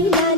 kingdom.